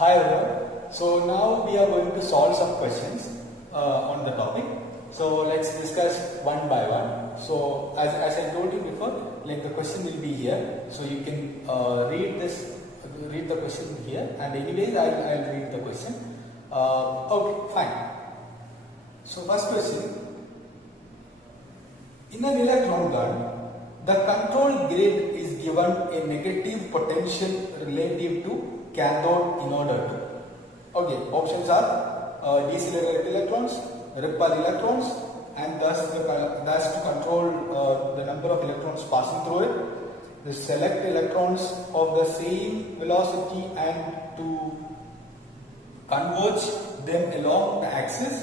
Hi everyone. So now we are going to solve some questions on the topic. So let's discuss one by one. So as I told you before, like the question will be here. So you can read the question here, and anyways I'll read the question. Okay, fine. So first question: in an electron gun, the control grid is given a negative potential relative to cathode in order to. Okay, options are decelerated electrons, repel electrons, and thus to control the number of electrons passing through it. The select electrons of the same velocity and to converge them along the axis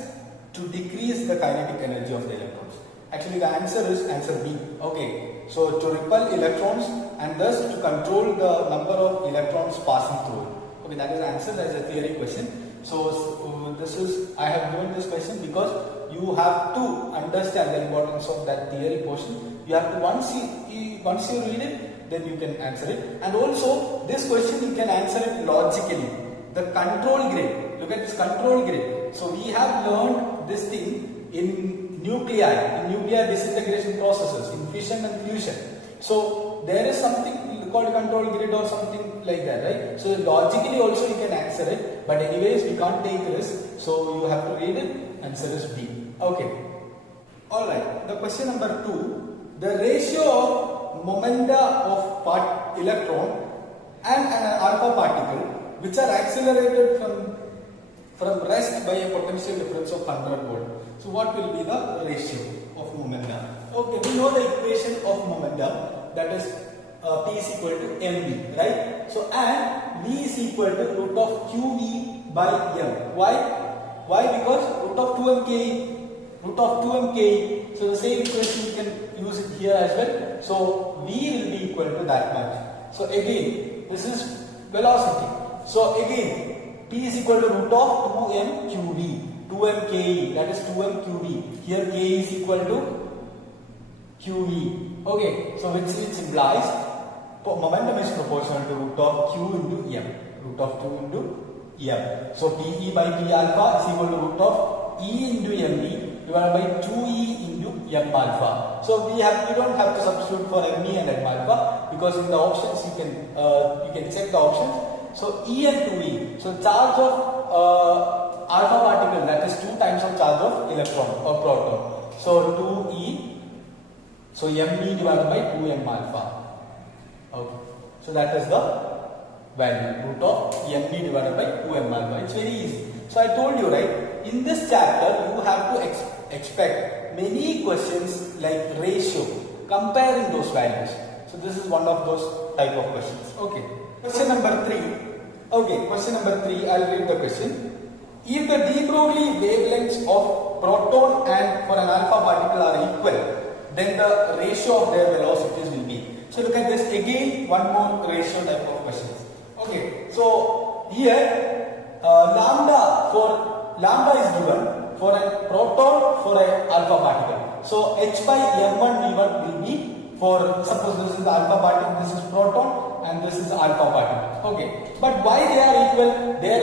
to decrease the kinetic energy of the electrons. Actually, the answer is answer B. Okay, so to repel electrons and thus to control the number of electrons passing through it. Okay, that is the answer. That is a theory question. So I have given this question because you have to understand the importance of that theory portion. You have to once you read it, then you can answer it. And also this question you can answer it logically. The control grid. Look at this control grid. So we have learned this thing in nuclear disintegration processes, in fission and fusion. So there is something called control grid or something like that, right? So logically also you can answer it, but anyways we can't take risk, so you have to read it. Answer is B. Okay. Alright, the question number 2, the ratio of momenta of electron and an alpha particle which are accelerated from rest by a potential difference of 100 volt. So what will be the ratio of momentum? Okay, we know the equation of momentum, that is P is equal to mv, right? So and V is equal to root of qv by m. Why? Because root of 2m ke. So the same equation you can use it here as well. So V will be equal to that much. So again, this is velocity. So again, P is equal to root of 2m qv, 2m ke, that is 2m qv. Here k is equal to qv. Okay, so which implies momentum is proportional to root of q into m, root of 2 into m. So Pe by P alpha is equal to root of E into mv divided by 2E into m alpha. So we don't have to substitute for mv and m alpha because in the options you can check the options. So E and 2E. So charge of alpha particle, that is 2 times of charge of electron or proton. So 2E. So mv divided by 2m alpha. Okay. So that is the value, root of mv divided by 2m alpha. It's very easy. So I told you, right, in this chapter you have to expect many questions like ratio, comparing those values. So this is one of those type of questions. Okay. Question number 3. Okay, question number 3, I'll read the question. If the de Broglie wavelengths of proton and for an alpha particle are equal, then the ratio of their velocities will be. So look at this again, one more ratio type of questions. Okay, so here lambda is given for a proton for an alpha particle. So h by m1 v1 will be for, suppose this is the alpha particle, this is proton and this is alpha particle. Okay, but why they are equal? Their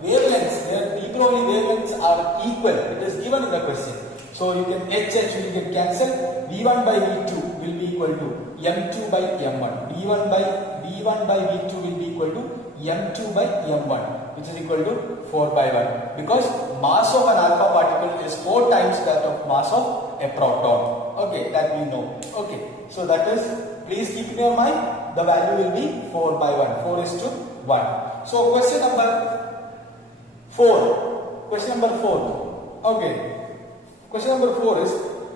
wavelengths, their de Broglie wavelengths are equal. It is given in the question. So you can h will get cancelled. V1 by V2 will be equal to M2 by M1. V1 by V2 will be equal to M2 by M1, which is equal to 4 by 1. Because mass of an alpha particle is 4 times that of mass of a proton. Okay, that we know. Okay, so that is, please keep in your mind, the value will be 4 by 1. 4 is to 1. So question number 4. Question number 4. Okay. Question number 4 is,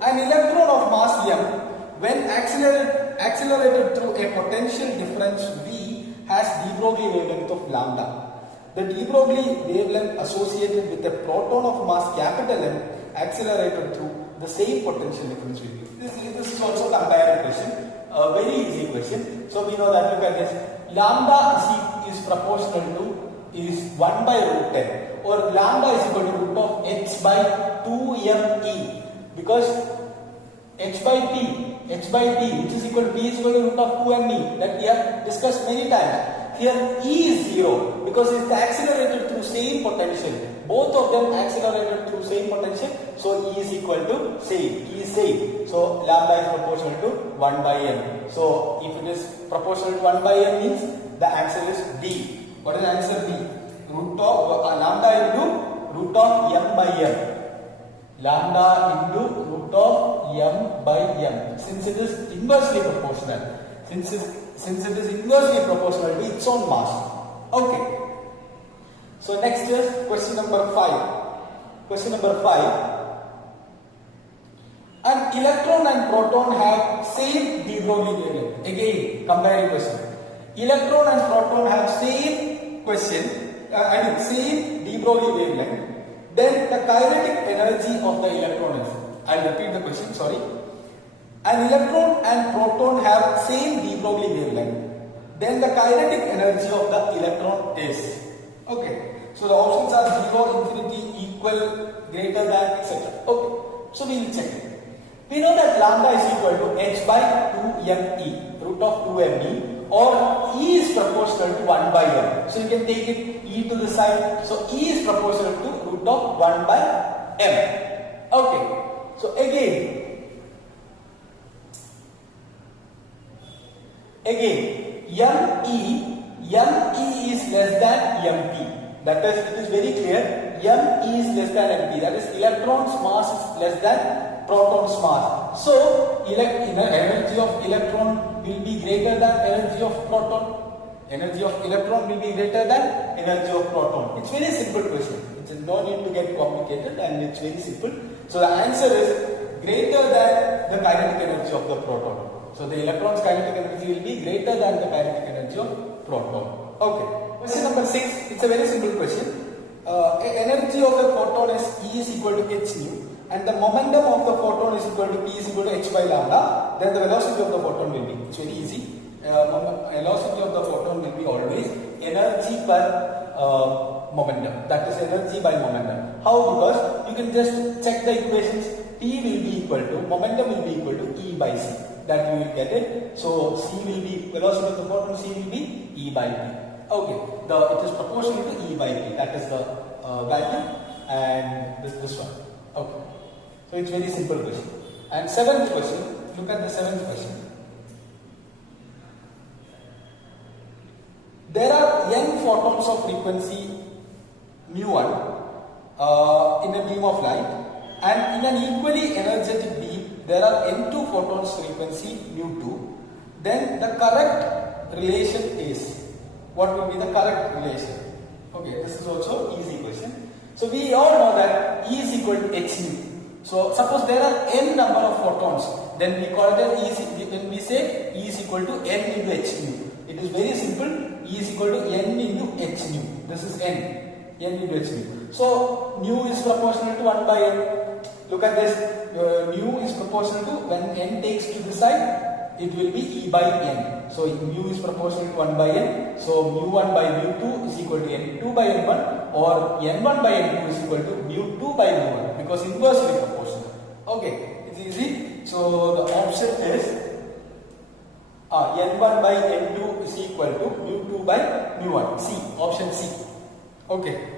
an electron of mass m, when accelerated through a potential difference V, has de Broglie wavelength of lambda. The de Broglie wavelength associated with a proton of mass capital M accelerated through the same potential difference V. This is also a compared question, a very easy question. So we know that, look at this, lambda is proportional to is 1 by root 10, or lambda is equal to root of h by 2me, because h by p, which is equal to p is equal to root of 2me, that we have discussed many times. Here E is 0 because it's accelerated through same potential. Both of them accelerated through same potential. So E is equal to same. E is same. So lambda is proportional to 1 by n. So if it is proportional to 1 by n means the answer is D. What is the answer B? Root of lambda into root of m by m. Lambda into root of m by m. Since it is inversely proportional. Since it is inversely proportional to its own mass. Okay. So next is question number 5. Question number 5. An electron and proton have same de Broglie wavelength. Again, comparing question. Electron and proton have same same de Broglie wavelength. Then the kinetic energy of the electron is. I'll repeat the question. Sorry. An electron and proton have same de Broglie wavelength. Then the kinetic energy of the electron is. Okay. So the options are 0, infinity, equal, greater than, etc. Okay. So we will check it. We know that lambda is equal to h by 2me, root of 2me, or E is proportional to 1 by m. So you can take it E to the side. So E is proportional to root of 1 by m. Okay. So again, me is less than mt. That is, it is very clear. Me is less than mt. That is, electron's mass is less than proton's mass. So, energy of electron will be greater than energy of proton. Energy of electron will be greater than energy of proton. It's very simple question. It's no need to get complicated, and it's very simple. So the answer is greater than the kinetic energy of the proton. So the electron's kinetic energy will be greater than the kinetic energy of proton. Okay. Question number 6. It's a very simple question. Energy of a photon is E is equal to h nu, and the momentum of the photon is equal to P is equal to h by lambda. Then the velocity of the photon will be. It's very easy. Velocity of the photon will be always energy per momentum. That is energy by momentum. How? Because you can just check the equations. P will be equal to, momentum will be equal to E by C. That you will get it. So C will be, velocity of the photon C will be E by P. Okay. It is proportional to E by P. That is the value, and this one. Okay. So it's very simple question. And 7th question. Look at the 7th question. There are n photons of frequency mu1 in a beam of light, and in an equally energetic beam there are n2 photons frequency mu2. Then the correct relation is, what will be the correct relation? Okay, this is also easy question. So we all know that E is equal to h nu. So suppose there are n number of photons, then we call it when we say E is equal to n into h nu. It is very simple. E is equal to n into h nu. This is n into h nu. So nu is proportional to 1 by n. Look at this. Nu is proportional to, when n takes to the side, it will be E by n. So mu is proportional to 1 by n. So mu1 by mu2 is equal to n2 by n1, or n1 by n2 is equal to mu2 by mu1, because inversely proportional. Okay, it's easy. So the option is n1 by n2 is equal to mu2 by mu1. C. Option C. Okay.